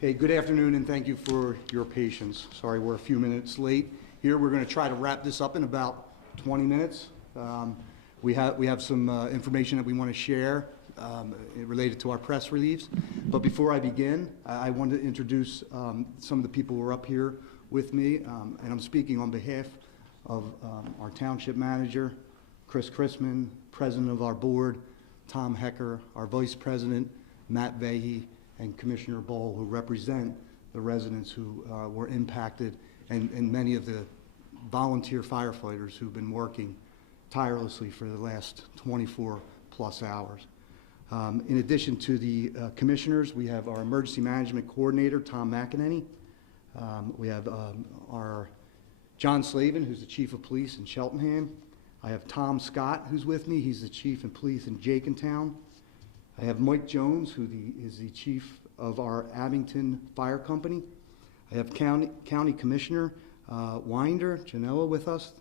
Hey, good afternoon, and thank you for your patience. Sorry we're a few minutes late. Here we're going to try to wrap this up in about 20 minutes. We have some information that we want to share related to our press release. But before I begin, I want to introduce some of the people who are up here with me, and I'm speaking on behalf of our township manager, Chris Chrisman, president of our board, Tom Hecker, our vice president, Matt Vahey, and Commissioner Ball, who represent the residents who were impacted, and many of the volunteer firefighters who've been working tirelessly for the last 24 plus hours. In addition to the commissioners, we have our emergency management coordinator, Tom McEnany. We have our John Slavin, who's the chief of police in Cheltenham. I have Tom Scott, who's with me. He's the chief of police in Jenkintown. I have Mike Jones, who is the chief of our Abington Fire Company. I have County Commissioner Winder, Janella, with us.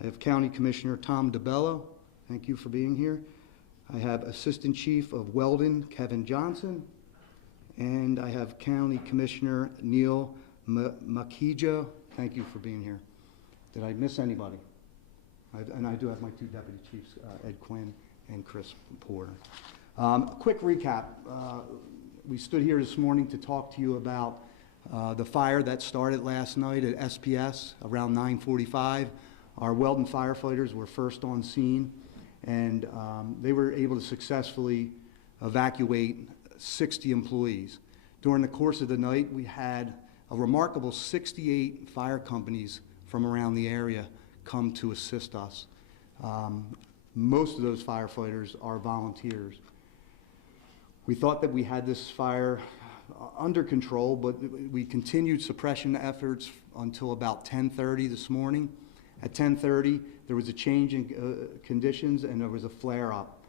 I have County Commissioner Tom DeBello. Thank you for being here. I have Assistant Chief of Weldon, Kevin Johnson. And I have County Commissioner Neil Makija. Thank you for being here. Did I miss anybody? And I do have my two deputy chiefs, Ed Quinn and Chris Porter. A quick recap. We stood here this morning to talk to you about the fire that started last night at SPS around 9:45. Our Weldon firefighters were first on scene, and they were able to successfully evacuate 60 employees. During the course of the night, we had a remarkable 68 fire companies from around the area come to assist us. Most of those firefighters are volunteers. We thought that we had this fire under control, but we continued suppression efforts until about 10:30 this morning. At 10:30, there was a change in conditions and there was a flare-up.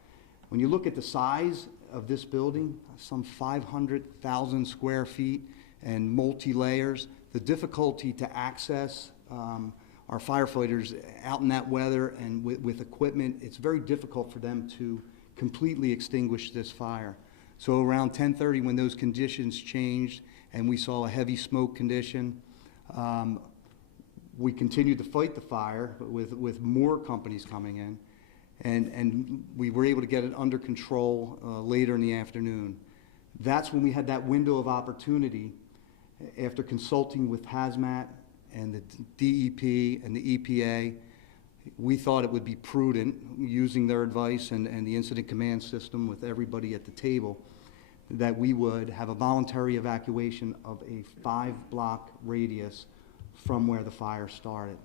When you look at the size of this building, some 500,000 square feet and multi-layers, the difficulty to access our firefighters out in that weather and with equipment, it's very difficult for them to completely extinguish this fire. So around 10:30, when those conditions changed and we saw a heavy smoke condition, we continued to fight the fire with more companies coming in, and we were able to get it under control later in the afternoon. That's when we had that window of opportunity after consulting with Hazmat and the DEP and the EPA. We thought it would be prudent, using their advice and the incident command system with everybody at the table, that we would have a voluntary evacuation of a 5-block radius from where the fire started.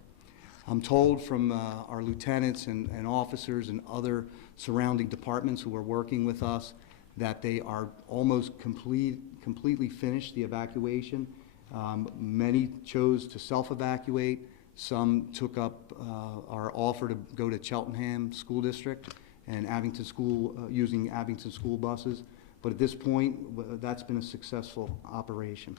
I'm told from our lieutenants and officers and other surrounding departments who are working with us that they are almost completely finished the evacuation. Many chose to self-evacuate. Some took up our offer to go to Cheltenham School District and Abington School, using Abington school buses. But at this point, that's been a successful operation.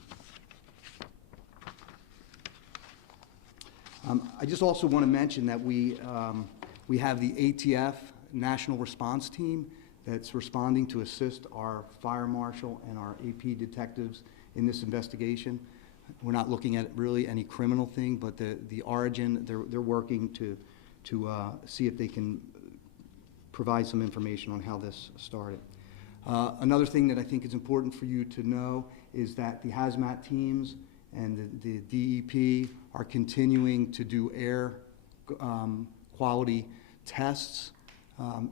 I just also want to mention that we have the ATF National Response Team that's responding to assist our fire marshal and our AP detectives in this investigation. We're not looking at really any criminal thing, but the origin, they're working to see if they can provide some information on how this started. Another thing that I think is important for you to know is that the hazmat teams and the DEP are continuing to do air quality tests.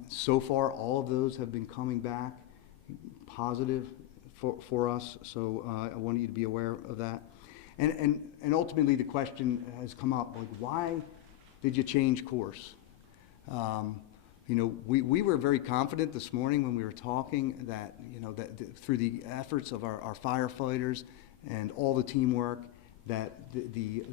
So far, all of those have been coming back positive for us, so I wanted you to be aware of that. And ultimately, the question has come up, like, why did you change course? You know, we were very confident this morning when we were talking that, you know, that through the efforts of our firefighters and all the teamwork, that the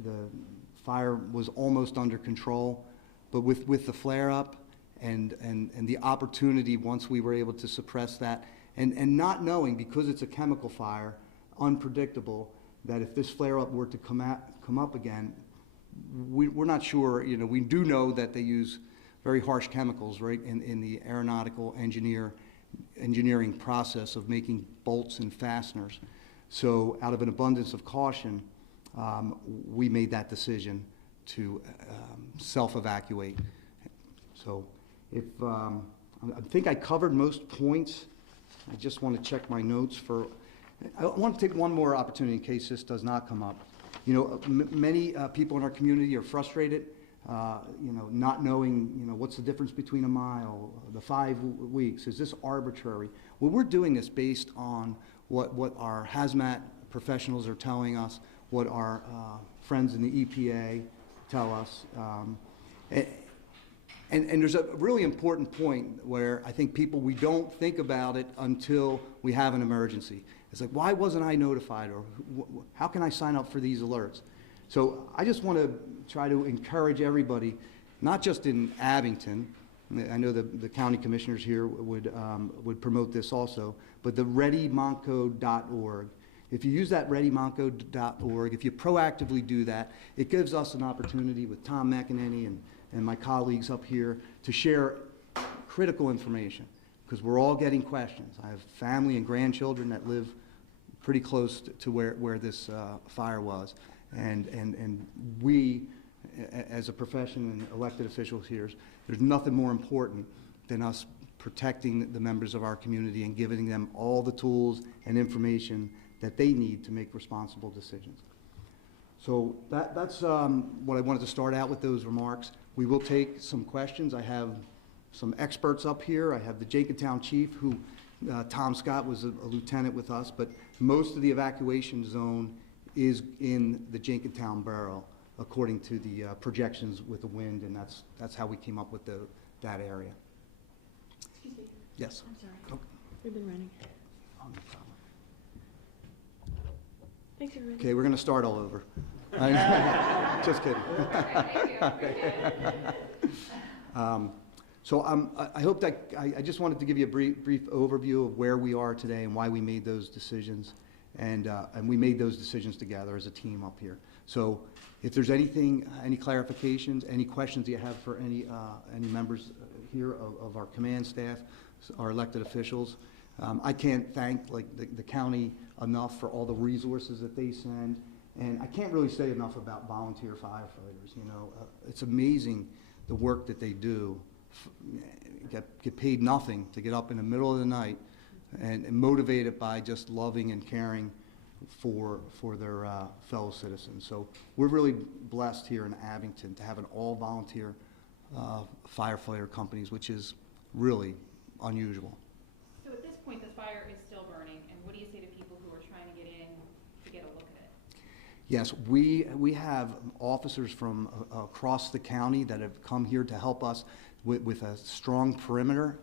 fire was almost under control. But with the flare-up and the opportunity, once we were able to suppress that, and not knowing, because it's a chemical fire, unpredictable, that if this flare-up were to come up again, we're not sure. You know, we do know that they use very harsh chemicals, right, in the aeronautical engineering process of making bolts and fasteners. So out of an abundance of caution, we made that decision to self-evacuate. So if, I think I covered most points. I just want to check my notes for, I want to take one more opportunity in case this does not come up. You know, many people in our community are frustrated, you know, not knowing, you know, what's the difference between a mile, the 5 weeks, is this arbitrary? Well, we're doing this based on what our hazmat professionals are telling us, what our friends in the EPA tell us. And there's a really important point where I think people, we don't think about it until we have an emergency. It's like, why wasn't I notified, or how can I sign up for these alerts? So I just want to try to encourage everybody, not just in Abington, I know the county commissioners here would promote this also, but the readymonco.org. If you use that readymonco.org, if you proactively do that, it gives us an opportunity with Tom McEnany and my colleagues up here to share critical information, because we're all getting questions. I have family and grandchildren that live pretty close to where this fire was. And we, as a profession and elected officials here, there's nothing more important than us protecting the members of our community and giving them all the tools and information that they need to make responsible decisions. So that's what I wanted to start out with, those remarks. We will take some questions. I have some experts up here. I have the Abington chief, who Tom Scott was a lieutenant with us, but most of the evacuation zone is in the Abington borough, according to the projections with the wind, and that's how we came up with that area. Excuse me. Yes. I'm sorry. Okay. We've been running. Oh, no problem. Thanks, everybody. Okay, we're going to start all over. Just kidding. So I hope that I just wanted to give you a brief overview of where we are today and why we made those decisions, and we made those decisions together as a team up here. So if there's anything, any clarifications, any questions you have for any members here of our command staff, our elected officials, I can't thank the county enough for all the resources that they send, and I can't really say enough about volunteer firefighters. You know, it's amazing the work that they do. Get paid nothing to get up in the middle of the night and motivated by just loving and caring for their fellow citizens. So we're really blessed here in Abington to have an all-volunteer firefighter companies, which is really unusual. So at this point, the fire is still burning, and what do you say to people who are trying to get in to get a look at it? Yes, we have officers from across the county that have come here to help us with a strong perimeter.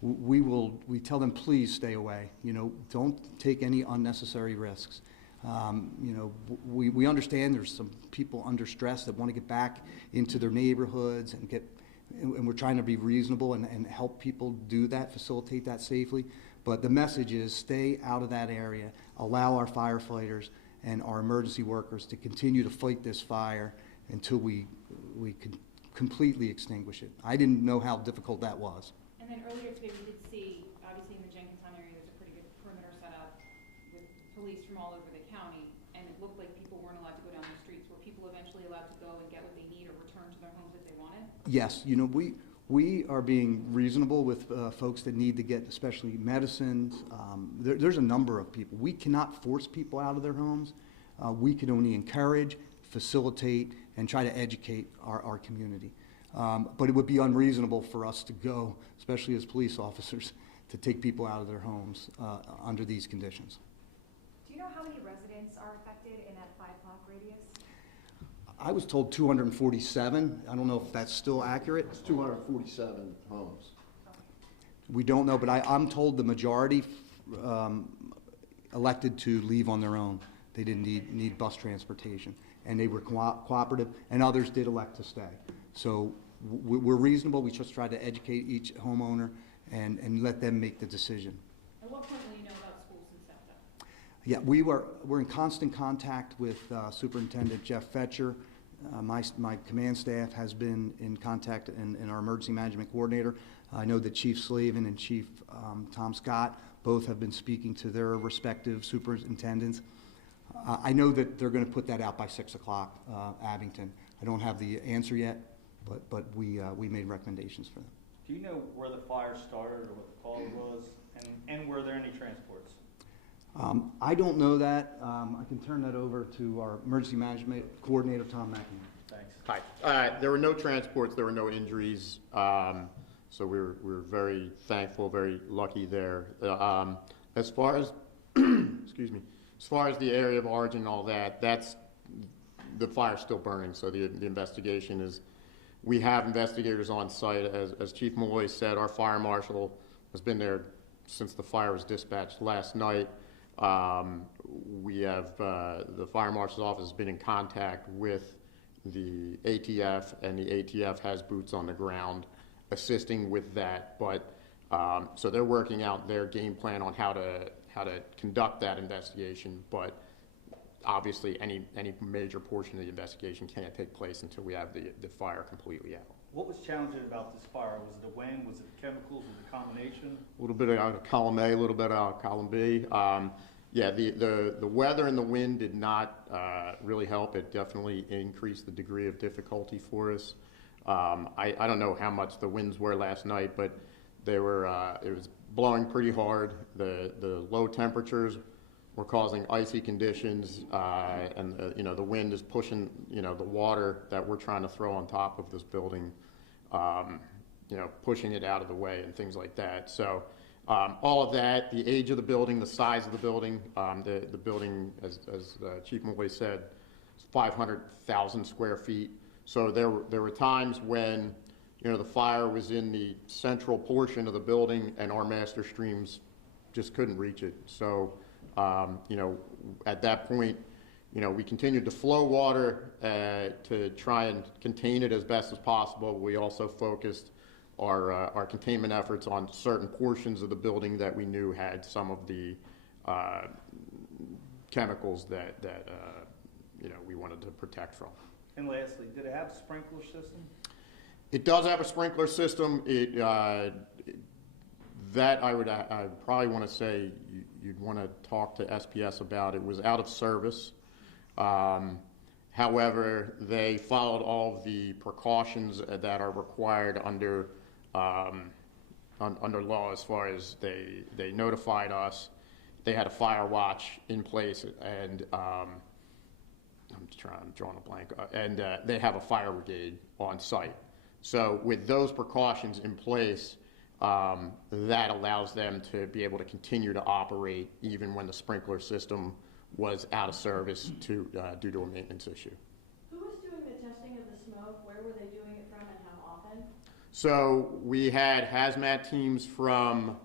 We tell them, please stay away. You know, don't take any unnecessary risks. You know, we understand there's some people under stress that want to get back into their neighborhoods and we're trying to be reasonable and help people do that, facilitate that safely. But the message is stay out of that area, allow our firefighters and our emergency workers to continue to fight this fire until we can completely extinguish it. I didn't know how difficult that was. And then earlier today, we did see, obviously in the Jenkintown area, there's a pretty good perimeter set up with police from all over the county, and it looked like people weren't allowed to go down the streets. Were people eventually allowed to go and get what they need or return to their homes if they wanted? Yes, you know, we are being reasonable with folks that need to get, especially medicines. There's a number of people. We cannot force people out of their homes. We can only encourage, facilitate, and try to educate our community. But it would be unreasonable for us to go, especially as police officers, to take people out of their homes under these conditions. Do you know how many residents are affected in that 5 block radius? I was told 247. I don't know if that's still accurate. It's 247 homes. We don't know, but I'm told the majority elected to leave on their own. They didn't need bus transportation, and they were cooperative, and others did elect to stay. So we're reasonable. We just try to educate each homeowner and let them make the decision. At what point will you know about schools and stuff though? Yeah, we're in constant contact with Superintendent Jeff Fetcher. My command staff has been in contact, and our emergency management coordinator. I know that Chief Slavin and Chief Tom Scott Both have been speaking to their respective superintendents. I know that they're going to put that out by 6 o'clock, Abington. I don't have the answer yet, but we made recommendations for them. Do you know where the fire started or what the cause was, and were there any transports? I don't know that. I can turn that over to our emergency management coordinator, Tom McNamara. Thanks. Hi. There were no transports, there were no injuries, so we're very thankful, very lucky there. As far as, excuse me, as far as the area of origin and all that, the fire's still burning, so the investigation is, we have investigators on site. As Chief Malloy said, our fire marshal has been there since the fire was dispatched last night. We have, the fire marshal's office has been in contact with the ATF, and the ATF has boots on the ground assisting with that. But so they're working out their game plan on how to conduct that investigation. But obviously, any major portion of the investigation can't take place until we have the fire completely out. What was challenging about this fire? Was it the wind? Was it the chemicals? Was it the combination? A little bit out of column A, a little bit out of column B. Yeah, the weather and the wind did not really help. It definitely increased the degree of difficulty for us. I don't know how much the winds were last night, but they were. It was blowing pretty hard. The low temperatures were causing icy conditions, and the wind is pushing the water that we're trying to throw on top of this building, pushing it out of the way and things like that. So. All of that, the age of the building, the size of the building, the building, as Chief Malloy said, is 500,000 square feet. So there were times when, the fire was in the central portion of the building and our master streams just couldn't reach it. So, at that point, we continued to flow water to try and contain it as best as possible. We also focused our containment efforts on certain portions of the building that we knew had some of the chemicals that we wanted to protect from. And lastly, did it have a sprinkler system? It does have a sprinkler system. That I probably want to say you'd want to talk to SPS about. It was out of service. However, they followed all of the precautions that are required under law, as far as they notified us. They had a fire watch in place, and I'm drawing a blank, and they have a fire brigade on site. So with those precautions in place, that allows them to be able to continue to operate even when the sprinkler system was out of service due to a maintenance issue. Who was doing the testing of the smoke? Where were they doing it from, and how often? So we had hazmat teams from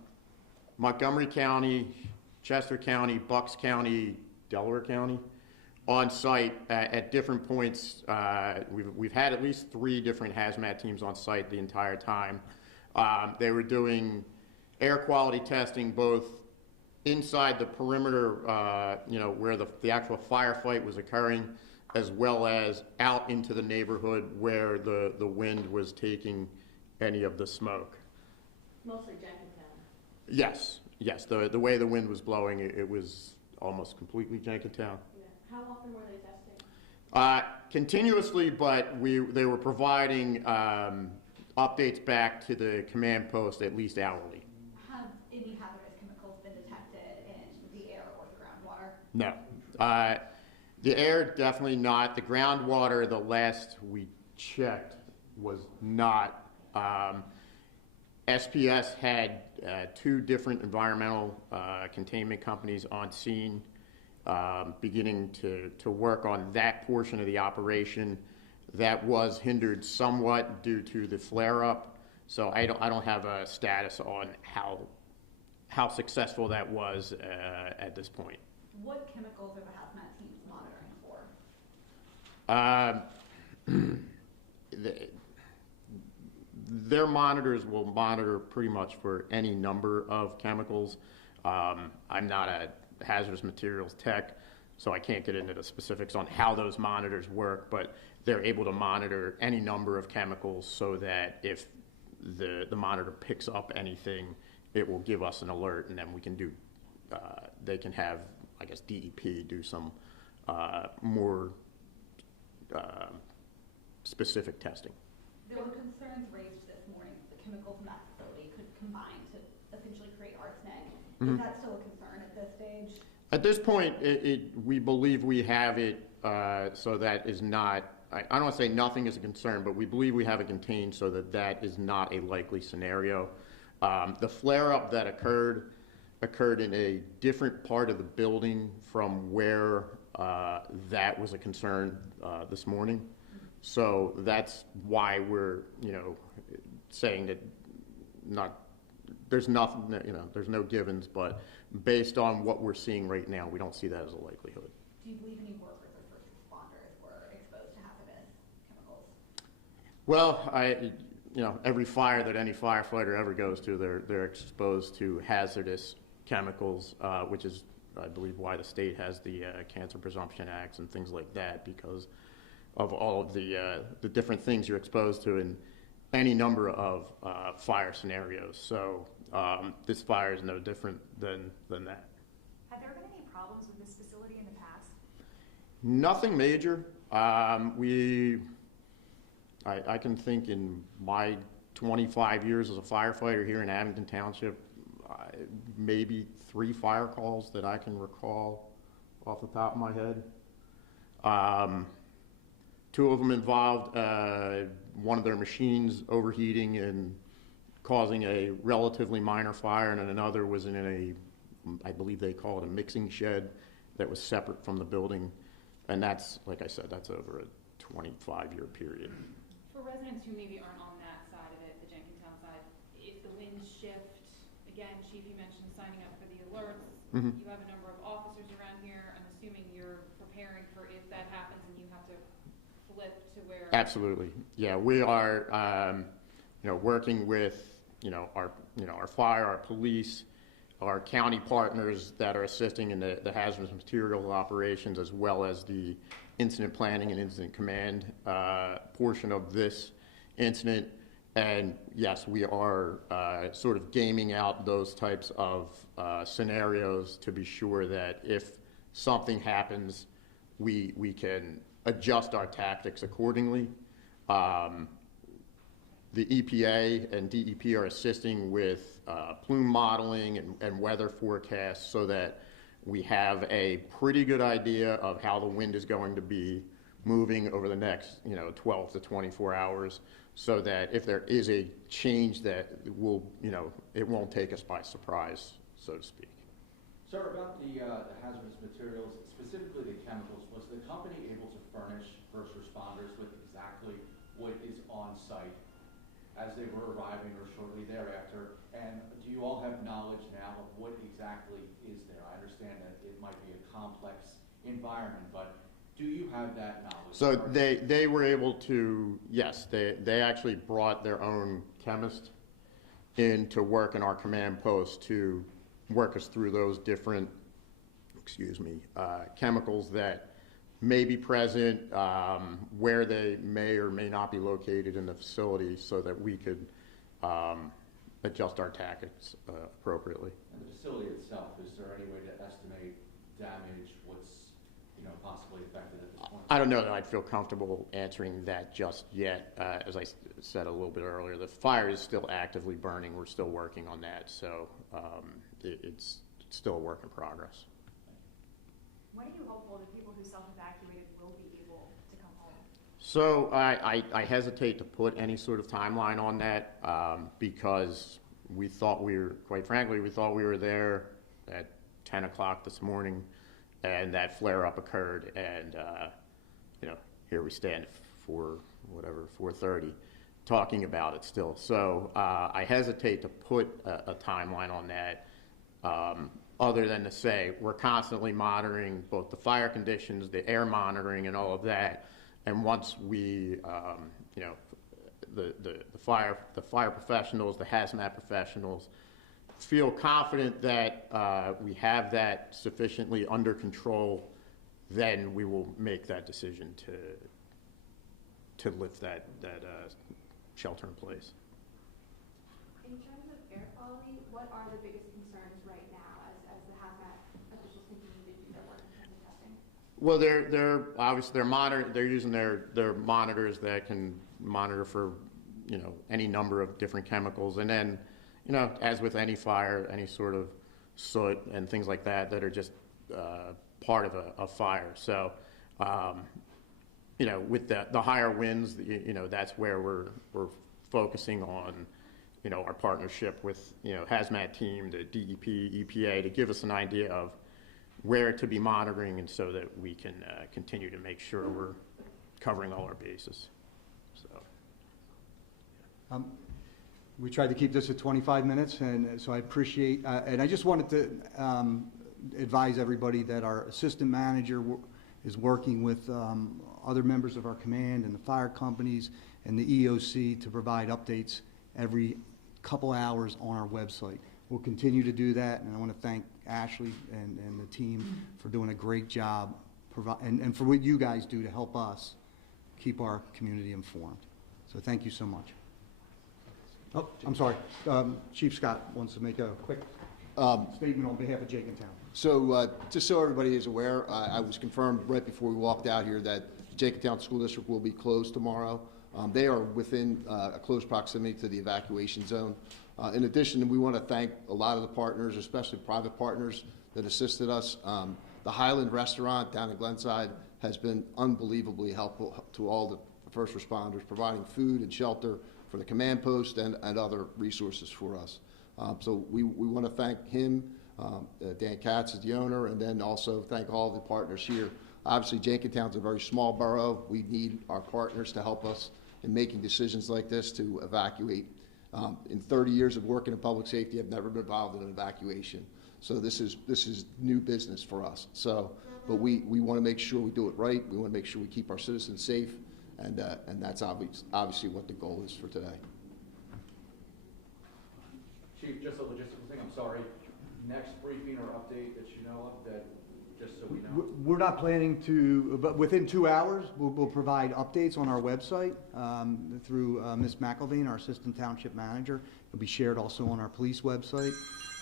Montgomery County, Chester County, Bucks County, Delaware County on site at different points. We've had at least 3 different hazmat teams on site the entire time. They were doing air quality testing both inside the perimeter, where the actual firefight was occurring, as well as out into the neighborhood where the wind was taking any of the smoke. Mostly Jenkintown. Yes. The way the wind was blowing, it was almost completely Jenkintown. Yeah. How often were they testing? Continuously, but they were providing updates back to the command post at least hourly. Have any hazardous chemicals been detected in the air or the groundwater? No. The air, definitely not. The groundwater, the last we checked, was not. SPS had 2 different environmental containment companies on scene, beginning to work on that portion of the operation. That was hindered somewhat due to the flare-up. So I don't have a status on how successful that was at this point. What chemicals are the hazmat teams monitoring for? Their monitors will monitor pretty much for any number of chemicals. I'm not a hazardous materials tech, so I can't get into the specifics on how those monitors work, but they're able to monitor any number of chemicals so that if the monitor picks up anything, it will give us an alert, and then we can do, they can have, I guess, DEP do some more specific testing. There were concerns raised this morning that the chemicals in that facility could combine to essentially create arsenic. Is that still a concern at this stage? At this point, we believe we have it, so that is not, I don't want to say nothing is a concern, but we believe we have it contained so that that is not a likely scenario. The flare-up that occurred in a different part of the building from where that was a concern this morning. So that's why we're, saying that there's nothing, there's no givens, but based on what we're seeing right now, we don't see that as a likelihood. Do you believe any workers or first responders were exposed to hazardous chemicals? Well, every fire that any firefighter ever goes to, they're exposed to hazardous chemicals, which is, I believe, why the state has the Cancer Presumption Acts and things like that, because of all of the different things you're exposed to in any number of fire scenarios. So this fire is no different than that. Have there been any problems with this facility in the past? Nothing major. I can think in my 25 years as a firefighter here in Abington Township, maybe 3 fire calls that I can recall off the top of my head. 2 of them involved one of their machines overheating and causing a relatively minor fire, and then another was in I believe they call it a mixing shed that was separate from the building. And that's, like I said, that's over a 25-year period. For residents who maybe aren't on that side of it, the Jenkintown side, if the winds shift, again, Chief, you mentioned signing up for the alerts. Mm-hmm. You have a number of officers around here. I'm assuming you're preparing for if that happens and you have to flip to where... Absolutely. Yeah, we are, working with, our fire, our police, our county partners that are assisting in the hazardous material operations, as well as the incident planning and incident command portion of this incident. And yes, we are sort of gaming out those types of scenarios to be sure that if something happens, we can adjust our tactics accordingly. The EPA and DEP are assisting with plume modeling and weather forecasts so that we have a pretty good idea of how the wind is going to be moving over the next 12 to 24 hours, so that if there is a change, that it won't take us by surprise, so to speak. Sir, about the hazardous materials, specifically the chemicals, was the company able to furnish first responders with exactly what is on site as they were arriving or shortly thereafter? And do you all have knowledge now of what exactly is there? I understand that it might be a complex environment, but do you have that knowledge? So they were able to, yes, they actually brought their own chemist in to work in our command post to work us through those different, chemicals that may be present, where they may or may not be located in the facility, so that we could adjust our tactics appropriately. And the facility itself, is there any way to estimate damage, what's possibly affected at this point? I don't know that I'd feel comfortable answering that just yet. As I said a little bit earlier, the fire is still actively burning. We're still working on that, so it's still a work in progress. When are you hopeful that people who self-evacuated will be able to come home? So I hesitate to put any sort of timeline on that because quite frankly, we thought we were there at 10 o'clock this morning, and that flare-up occurred, and here we stand for 4:30, talking about it still. So I hesitate to put a timeline on that, other than to say we're constantly monitoring both the fire conditions, the air monitoring, and all of that. And once we, the fire professionals, the hazmat professionals, feel confident that we have that sufficiently under control, then we will make that decision to lift that shelter in place. In terms of air quality, what are the biggest concerns right now as the hazmat officials continue to do their work in terms of testing? Well, they're obviously they're using their monitors that can monitor for, you know, any number of different chemicals, and then, you know, as with any fire, any sort of soot and things like that that are just part of a fire. So, you know, with the higher winds, you know, that's where we're focusing on, you know, our partnership with, you know, hazmat team, the DEP, EPA, to give us an idea of where to be monitoring, and so that we can continue to make sure we're covering all our bases. So. We tried to keep this at 25 minutes, and so I appreciate, and I just wanted to advise everybody that our assistant manager is working with other members of our command and the fire companies and the EOC to provide updates every couple hours on our website. We'll continue to do that, and I want to thank Ashley and the team for doing a great job, and for what you guys do to help us keep our community informed. So thank you so much. Oh, I'm sorry. Chief Scott wants to make a quick statement on behalf of Jenkintown. So just so everybody is aware, I was confirmed right before we walked out here that the Jenkintown School District will be closed tomorrow. They are within a close proximity to the evacuation zone. In addition, we want to thank a lot of the partners, especially private partners that assisted us. The Highland Restaurant down in Glenside has been unbelievably helpful to all the first responders, providing food and shelter for the command post and other resources for us. So we want to thank him. Dan Katz is the owner, and then also thank all the partners here. Obviously, Jenkintown's a very small borough. We need our partners to help us in making decisions like this to evacuate. In 30 years of working in public safety, I've never been involved in an evacuation. So this is new business for us. So, but we want to make sure we do it right. We want to make sure we keep our citizens safe, and that's obviously what the goal is for today. Chief, just a logistical thing, I'm sorry. Next briefing or update that you know of, that just so we know? We're not planning to, but within 2 hours, we'll provide updates on our website through Ms. McElvain, our Assistant Township Manager. It'll be shared also on our police website.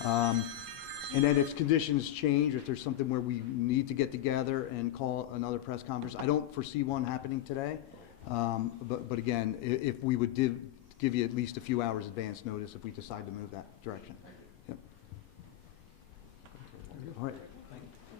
And then if conditions change, if there's something where we need to get together and call another press conference, I don't foresee one happening today. But again, if we would give you at least a few hours advance notice if we decide to move that direction. Yep. All right.